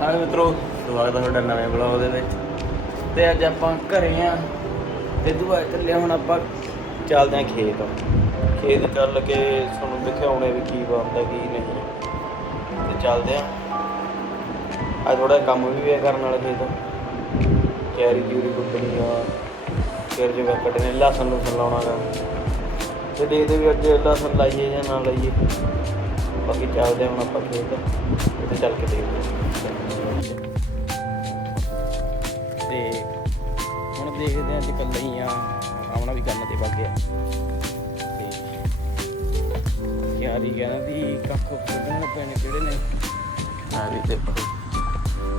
ਹਾਂ ਮਿੱਤਰੋ, ਸਵਾਗਤ ਹੈ ਤੁਹਾਡਾ ਨਵੇਂ ਬਲੌਗ ਦੇ ਵਿੱਚ। ਤੇ ਅੱਜ ਆਪਾਂ ਘਰੇ ਆ। ਤੇ ਦੁਆ ਚੱਲੇ ਹੁਣ ਆਪਾਂ ਚੱਲਦੇ ਆ ਖੇਤ। ਖੇਤ ਚੱਲ ਕੇ ਤੁਹਾਨੂੰ ਦਿਖਾਉਣੇ ਵੀ ਕੀ ਬਣਦਾ, ਕੀ ਨਹੀਂ। ਤੇ ਚੱਲਦੇ ਆ। ਅੱਜ ਥੋੜਾ ਕੰਮ ਵੀ ਹੈ ਕਰਨ ਵਾਲਾ ਖੇਤ। ਕੈਰੀ ਕਿਊਰੀ ਕੁੱਟਣੀ ਆ। ਫਿਰ ਜਿਵੇਂ ਕੱਟਣੇ ਲਸਣ ਨੂੰ ਲਾਉਣਾ ਗਾ। ਤੇ ਦੇਖਦੇ ਵੀ ਅੱਜ ਲਸਣ ਲਾਈਏ ਜਾਂ ਨਾ ਲਾਈਏ। ਬਾਕੀ ਚੱਲਦੇ ਹਾਂ ਹੁਣ ਆਪਾਂ ਖੇਤ ਤੇ ਚੱਲ ਕੇ ਦੇਖਦੇ ਹਾਂ। ਤੇ ਹੁਣ ਦੇਖਦੇ ਹਾਂ ਅੱਜ ਕੱਲ੍ਹ ਹੀ ਆ ਆਉਣਾ ਵੀ ਕਰਨ ਤੇ ਵਗ ਗਿਆ। ਤੇ ਯਾਰੀ ਕਹਿੰਦਾ ਕੱਖ ਕੱਢਣੇ ਪੈਣੇ ਕਿਹੜੇ ਨੇ? ਆ ਵੀ ਤੇ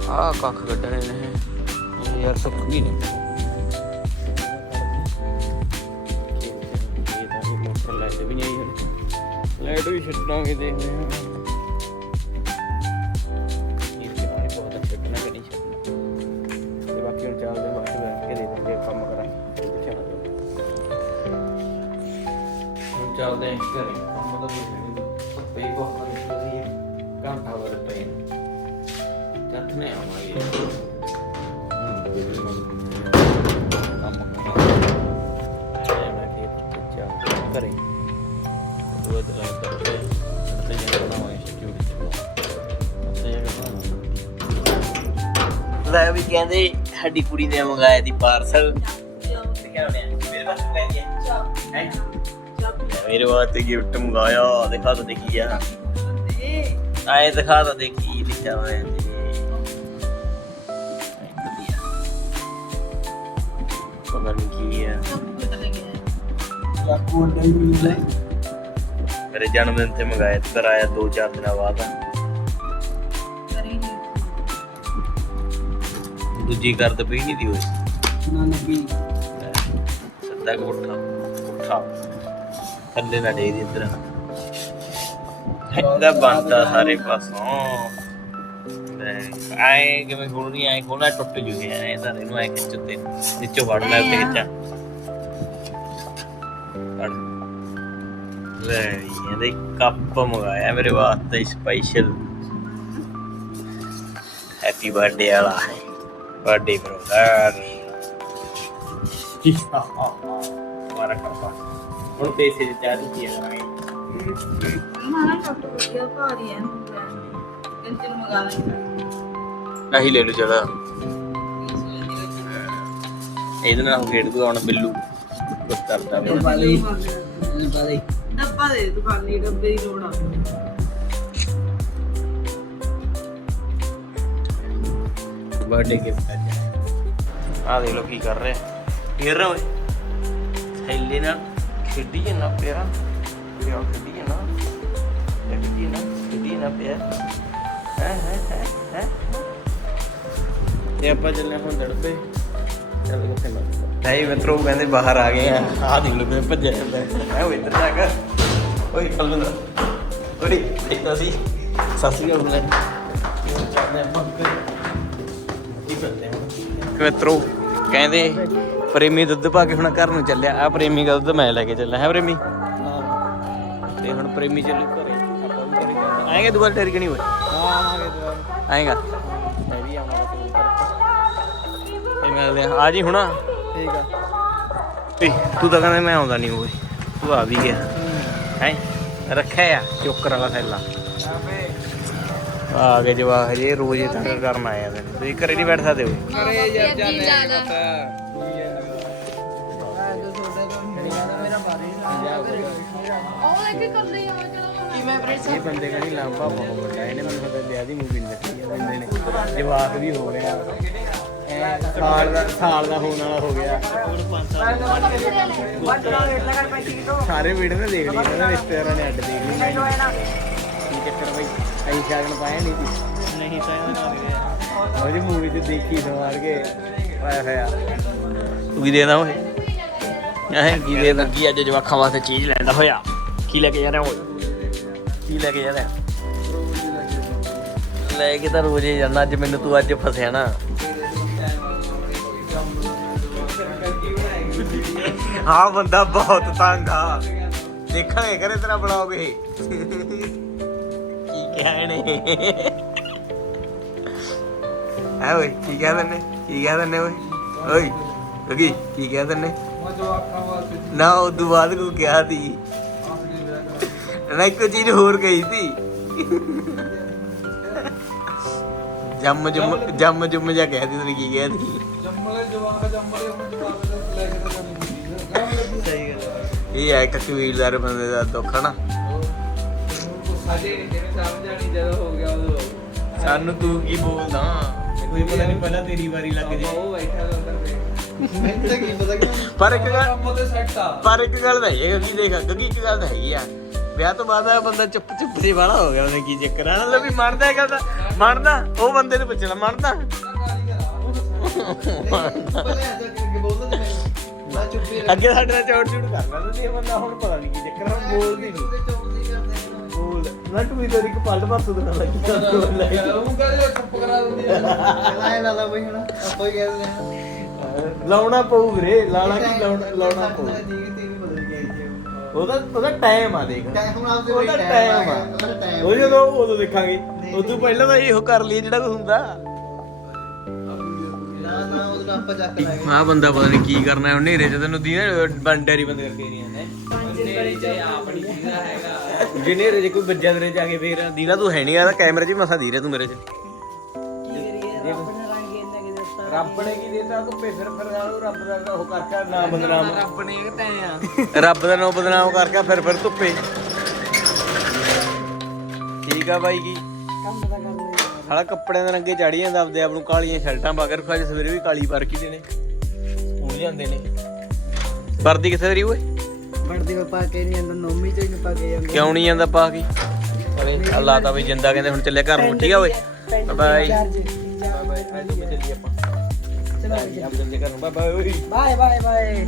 ਆ ਕੱਖ ਕੱਢਣੇ ਨੇ। ਯਾਰ ਸੁੱਕ ਗਈ ਨੇ ਹੁਣ ਲਾਈਟ ਵੀ ਛੱਡਾਂਗੇ ਦੇਖਦੇ ਹਾਂ ਇਹ ਵੀ ਆਏ ਬਹੁਤ ਛੱਡਣਾ ਕਿ ਨਹੀਂ ਛੱਡਣਾ। ਤੇ ਬਾਕੀ ਹੁਣ ਚੱਲਦੇ ਹਾਂ ਬਾਅਦ ਵਿੱਚ ਕੇ ਦੇਖਾਂਗੇ ਕੰਮ ਕਰਾਂਗੇ ਦੇਖਿਆ ਹੁਣ ਚੱਲਦੇ ਹਾਂ ਘਰੇ। ਕੰਮ ਤਾਂ ਕੋਈ ਨਹੀਂ। ਧੁੱਪੇ ਹੀ ਬਹੁਤ ਨਿਕਲਦੀ ਹੈ। ਘੰਟਾ ਵਰ ਪਏ ਚੱਤ ਨੇ ਆਵਾਂਗੇ ਲੈ ਵੀ ਕਹਿੰਦੇ ਸਾਡੀ ਕੁੜੀ ਨੇ ਮੰਗਾਇਆ ਦੀ ਪਾਰਸਲ। ਮੇਰੇ ਵਾਸਤੇ ਗਿਫਟ ਮੰਗਾਇਆ ਦਿਖਾ ਤਾਂ ਦੇਖੀ ਆ। ਆਏ ਦਿਖਾ ਤਾਂ ਦੇਖੀ ਲਿਖਿਆ ਹੋਇਆ ਜੀ ਆਏ ਵਧੀਆ। ਪਤਾ ਨਹੀਂ ਕੀ ਹੈ। ਮੇਰੇ ਜਨਮ ਦਿਨ ਤੇ ਮੰਗਾਇਆ ਤੇ ਘਰ ਆਇਆ 2-4 ਦਿਨਾਂ ਬਾਅਦ। ਦੂਜੀ ਕਰ ਤਾਂ ਪਈ ਨਹੀਂ ਦੀ ਹੋਈ ਸਿੱਧਾ ਕਿ ਉੱਠਾ ਉੱਠਾ ਥੱਲੇ ਨਾ ਦੇ ਦੀ ਇਧਰ ਇਹਦਾ ਬੰਦਾ ਸਾਰੇ ਪਾਸੋਂ। ਆਏ ਕਿਵੇਂ ਨਹੀਂ ਆਏ ਖੋਲਣਾ ਟੁੱਟ ਜੂਗੇ ਐ ਤਾਂ ਇਹਨੂੰ ਐ ਖਿੱਚ ਤੇ ਨੀਚੋਂ ਵੜ ਲੈ ਉੱਤੇ ਖਿੱਚਾਂ। ਲੈ ਇਹਦੇ ਕੱਪ ਮੰਗਾਇਆ ਮੇਰੇ ਵਾਸਤੇ ਸਪੈਸ਼ਲ ਹੈਪੀ ਬਰਥਡੇ ਵਾਲਾ। ਬਰਥਡੇ ਬ੍ਰਦਰ ਮਾਰਾ ਕੱਪਾ ਹੁਣ ਪੈਸੇ ਦੀ ਚਾਹ ਦਿੱਤੀ ਆ ਲਾਂਗੇ ਆਹੀ ਲੈ ਲਓ ਚਲਾ ਇਹਦੇ ਨਾਲ ਖੇਡ ਦੂ ਹੁਣ ਬਿੱਲੂ। ਕੁਝ ਕਰਦਾ ਵੇ ਡੱਬਾ ਦੇ। ਤੂੰ ਖਾਲੀ ਡੱਬੇ ਦੀ ਲੋੜ ਆ। ਬਰਥਡੇ ਗਿਫਟ ਅੱਜ ਆ ਦੇਖ ਲਓ ਕੀ ਕਰ ਰਿਹਾ। ਫੇਰ ਰਹਾ ਓਏ। ਥੈਲੇ ਨਾਲ ਖੇਡੀ ਜਨਾ ਪਿਆ। ਪਿਆ ਖੇਡੀ ਜਨਾ ਖੇਡੀ ਨਾ ਖੇਡੀ ਨਾ ਪਿਆ। ਹੈ ਹੈ ਹੈ ਹੈ। ਤੇ ਆਪਾਂ ਚੱਲੇ ਹੁਣ ਦੜਪੇ ਚੱਲ ਨਹੀਂ ਮਿੱਤਰੋ ਕਹਿੰਦੇ ਬਾਹਰ ਆ ਗਏ ਆ। ਆ ਦੇਖ ਲਓ ਕਿਵੇਂ ਭੱਜਿਆ ਜਾਂਦਾ। ਹੈ ਉਹ ਇੱਧਰ ਜਾ ਕੇ। ਓਏ ਕਲਵਿੰਦਰ ਓਏ ਦੇਖਦਾ ਸੀ। ਸਤਿ ਸ੍ਰੀ ਅਕਾਲ ਬੁਲਾਏ ਚੱਲਦੇ ਆਪਾਂ ਮਿੱਤਰੋ ਕਹਿੰਦੇ ਪ੍ਰੇਮੀ ਦੁੱਧ ਪਾ ਕੇ ਹੁਣ ਘਰ ਨੂੰ ਚੱਲਿਆ। ਆ ਪ੍ਰੇਮੀ ਦਾ ਦੁੱਧ ਮੈਂ ਲੈ ਕੇ ਚੱਲਿਆ ਹੈ ਪ੍ਰੇਮੀ? ਤੇ ਹੁਣ ਪ੍ਰੇਮੀ ਚੱਲੂ ਘਰੇ। ਆਪਾਂ ਵੀ ਘਰੇ ਜਾਂਦੇ ਆਏਗਾ ਦੁਬਾਰਾ ਟੇਰੀ ਕਣੀ ਹੋਏ ਆਏਗਾ। ਮੈਂ ਵੀ ਆਉਣਾ ਬਸ ਘਰ ਤੇ ਮਿਲਦੇ ਆ ਆ ਜੀ ਹੁਣ। ਠੀਕ ਆ। ਤੇ ਤੂੰ ਕਹਿੰਦਾ ਮੈਂ ਆਉਂਦਾ ਨਹੀਂ ਓਏ। ਤੂੰ ਆ ਵੀ ਗਿਆ। ਹੈ? ਰੱਖਿਆ ਆ। ਚੋਕਰ ਵਾਲਾ ਥੈਲਾ। ਆ ਗਏ ਜਵਾਕ ਜੇ ਰੋਜ਼ ਇਹ ਤੰਗ ਕਰਨ ਆਏ ਆ ਤੁਸੀਂ ਘਰੇ ਨਹੀਂ ਬੈਠ ਸਕਦੇ ਹੋ ਕਰੇ ਯਾਰ ਜਾਣੇ ਪਤਾ। ਮੇਰਾ ਬਾਰੇ ਇਹ ਬੰਦੇ ਕਹਿੰਦੀ ਲਾਂਬਾ ਬਹੁਤ ਵੱਡਾ ਇਹਨੇ ਮੈਨੂੰ ਪਤਾ ਵਿਆਹ ਦੀ ਮੂਵੀ ਨਹੀਂ ਦੇਖੀ ਆ ਬੰਦੇ ਨੇ। ਜਵਾਕ ਵੀ ਹੋ ਰਿਹਾ ਐ ਸਾਲ ਦਾ ਸਾਲ ਦਾ ਹੋਣ ਵਾਲਾ ਹੋ ਗਿਆ। ਸਾਰੇ ਵੀਡੀਓ ਨੇ ਦੇਖ ਲਈ ਇਹਨਾਂ ਦੇ ਰਿਸ਼ਤੇਦਾਰਾਂ ਨੇ ਅੱਡ ਦੇਖ ਲਈ ਮੈਂ ਚੱਕਰ ਬਈ ਐਂ ਸ਼ਾਗਨ ਪਾਇਆ ਨਹੀਂ ਸੀ। ਨਹੀਂ ਤਾਂ ਇਹਨਾਂ ਨਾਲ ਉਹਦੀ ਮੂਵੀ ਤੇ ਦੇਖੀ ਸਵਾਰ ਕੇ ਆਇਆ ਹੋਇਆ। ਤੂੰ ਕੀ ਦੇਦਾ ਓਏ? ਇਹ ਕੀ ਦੇਦਾ? ਕੀ ਅੱਜ ਜਵਾਖਾਂ ਵਾਸਤੇ ਚੀਜ਼ ਲੈਂਦਾ ਹੋਇਆ? ਕੀ ਲੈ ਕੇ ਜਾ ਰਿਹਾ ਓਏ? ਕੀ ਲੈ ਕੇ ਜਾ ਰਿਹਾ? ਲੈ ਕੇ ਤਾਂ ਰੋਜ਼ ਹੀ ਜਾਂਦਾ ਅੱਜ ਮੈਨੂੰ ਤੂੰ ਅੱਜ ਫਸਿਆ ਨਾ। ਹਾਂ ਬੰਦਾ ਬਹੁਤ ਤੰਗ ਆ। ਦੇਖਾਂਗੇ ਕਰੇ ਤੇਰਾ ਬਲੌਗ ਇਹ। ਕੀ ਕਿਹਾ ਓਏ, ਕੀ ਕਹਿ ਦਿੰਨੇ ਕੀ ਕਹਿ ਦਿੰਨੇ ਓਏ? ਓਏ ਗੱਗੀ ਕੀ ਕਹਿ ਦਿੰਨੇ ਮੈਂ ਜੋ ਆਖਾਂ ਬਾਅਦ ਕੋ ਕਿਹਾ ਸੀ ਨਾ, ਇੱਕ ਚੀਜ਼ ਹੋਰ ਕਹੀ ਸੀ ਜੰਮ ਜੁਮ ਜੰਮ ਜੁਮ ਜਾ ਕਹਿ ਦਿੱਤੀ ਕੀ ਕਹਿ ਦਿੱਤੀ ਜੰਮਲੇ ਜਵਾਨ ਜੰਮਲੇ ਹੁਣ ਜਵਾਨ ਲੈ ਕੇ ਤਾਂ? ਜਾਣੀ ਸਹੀ ਗੱਲ ਇਹ ਹੈ ਇੱਕ ਕਬੀਲਦਾਰ ਬੰਦੇ ਦਾ ਦੁੱਖ ਹੈ ਨਾ ਅਜੇ ਸਮਝ ਆਣੀ ਜਦੋਂ ਹੋ ਗਿਆ ਉਦੋਂ ਸਾਨੂੰ ਤੂੰ ਕੀ ਬੋਲਦਾ? ਕੋਈ ਪਤਾ ਨਹੀਂ ਪਹਿਲਾਂ ਤੇਰੀ ਵਾਰੀ ਲੱਗ ਜੇ। ਉਹ ਬੈਠਾ ਅੰਦਰ ਤੇ ਮੈਨੂੰ ਤਾਂ ਕੀ ਪਤਾ ਕਿ ਪਰ ਇੱਕ ਗੱਲ ਕੰਮ ਤੇ ਸੈੱਟ ਆ। ਪਰ ਇੱਕ ਗੱਲ ਤਾਂ ਹੈਗੀ ਹੈ ਕਿ ਦੇਖ ਗੱਗੀ ਇੱਕ ਗੱਲ ਤਾਂ ਹੈਗੀ ਆ। ਵਿਆਹ ਤੋਂ ਬਾਅਦ ਆ ਬੰਦਾ ਚੁੱਪ ਚੁੱਪ ਜੇ ਵਾਲਾ ਹੋ ਗਿਆ ਉਹਨੇ ਕੀ ਚੱਕਰ ਆ? ਮਤਲਬ ਵੀ ਮੰਨਦਾ ਇਹ ਗੱਲ ਤਾਂ ਮੰਨਦਾ ਉਹ ਬੰਦੇ ਨੂੰ ਪੁੱਛਣਾ ਮੰਨਦਾ? ਅੱਗੇ ਸਾਡੇ ਨਾਲ ਚੌੜ ਚੂੜ ਕਰ ਲੈਂਦਾ ਸੀ ਇਹ ਬੰਦਾ ਹੁਣ ਪਤਾ ਨਹੀਂ ਕੀ ਚੱਕਰ ਆ ਬੋਲਦੀ ਨਹੀਂ ਤੂੰ ਵੀ ਤੇਰੀ ਕਪਾਲ ਪਰਸੋਂ ਤੋਂ ਲੱਗੀ ਉਹ ਕਹਿੰਦੇ ਚੁੱਪ ਕਰਾ ਦਿੰਦੀ ਆ। ਲਾ ਲਾ ਬਈ ਹੁਣ ਆਪਾਂ ਹੀ ਕਹਿ ਦਿੰਦੇ ਹਾਂ ਲਾਉਣਾ ਪਊ ਵੀਰੇ ਲਾਣਾ ਕੀ ਲਾਉਣਾ ਲਾਉਣਾ ਪਊ। ਉਹਦਾ ਉਹਦਾ ਟਾਈਮ ਆ ਦੇਖ। ਟਾਈਮ ਹੁਣ ਆਪਦੇ ਉਹਦਾ ਟਾਈਮ ਆ, ਉਹ ਜਦੋਂ ਉਦੋਂ ਦੇਖਾਂਗੇ। ਉਦੋਂ ਪਹਿਲਾਂ ਤਾਂ ਇਹੋ ਕਰ ਲਈ ਜਿਹੜਾ ਕੁਝ ਹੁੰਦਾ। ਨਾ ਨਾ ਉਹਦਾ ਆਪਾਂ ਚੱਕ ਲਾਂਗੇ। ਆ ਬੰਦਾ ਪਤਾ ਨਹੀਂ ਕੀ ਕਰਨਾ ਉਹ ਹਨੇਰੇ ਚ ਤੈਨੂੰ ਦੀ ਨਾ ਬੰਡੇਰੀ ਬੰਦੇ ਕਰਕੇ ਨਹੀਂ ਆਨੇ ਤੇਰੀ ਚ ਆਪਣੀ ਚੀਜ਼ ਹੈਗਾ। ਜੇ ਹਨੇਰੇ ਚ ਕੋਈ ਵੱਜਿਆ ਤੇਰੇ ਜਾ ਕੇ ਫੇਰ ਦੀਨਾ ਤੂੰ ਹੈ ਨਹੀਂ ਆ ਕੈਮਰੇ 'ਚ ਮਸਾ ਦੀ ਰਿਹਾ ਤੂੰ ਮੇਰੇ 'ਚ। ਰੱਬ ਨੇ ਕੀ ਦਿੱਤਾ। ਤੂੰ ਪੇ ਫਿਰ ਫਿਰ ਰੱਬ ਦਾ ਉਹ ਕਰਕੇ ਨਾ ਬਦਨਾਮ। ਰੱਬ ਨੇ ਇਹ ਤੈਂ ਆ ਰੱਬ ਦਾ ਨਾਮ ਬਦਨਾਮ ਕਰਕੇ ਫਿਰ ਫਿਰ ਧੁੱਪੇ। ਠੀਕ ਆ ਬਾਈ ਕੀ ਕੰਮ ਤਾਂ ਕੱਪੜਿਆਂ ਦੇ ਰੰਗੇ ਚਾੜੀ ਜਾਂਦਾ ਆਪਦੇ ਆਪ ਨੂੰ ਕਾਲੀਆਂ ਸ਼ਰਟਾਂ ਪਾ ਕੇ ਰੱਖੋ ਅੱਜ ਸਵੇਰੇ ਵੀ ਕਾਲੀ ਪਰ ਕੀ ਨੇ। ਸਕੂਲ ਜਾਂਦੇ ਨੇ। ਵਰਦੀ ਕਿੱਥੇ ਤੇਰੀ ਓਏ? ਵੜਦੀ ਮੈਂ ਪਾ ਕੇ ਨਹੀਂ ਜਾਂਦਾ ਨੋਮੀ ਚ ਹੀ ਨਹੀਂ ਪਾ ਕੇ ਜਾਂਦਾ। ਕਿਉਂ ਨਹੀਂ ਜਾਂਦਾ ਪਾ ਕੇ? ਅਰੇ ਅੱਲਾ ਤਾਂ ਵੀ ਜਿੰਦਾ ਕਹਿੰਦੇ ਹੁਣ ਚੱਲੇ ਘਰ ਨੂੰ ਠੀਕ ਆ ਓਏ। ਬਾਏ ਬਾਏ ਬਾਏ ਬਾਏ ਅੱਜ ਮੈਂ ਚੱਲੀ ਆਪਾਂ ਚਲੋ ਆਪ ਜਲਦੀ ਘਰ ਨੂੰ। Bye bye bye bye bye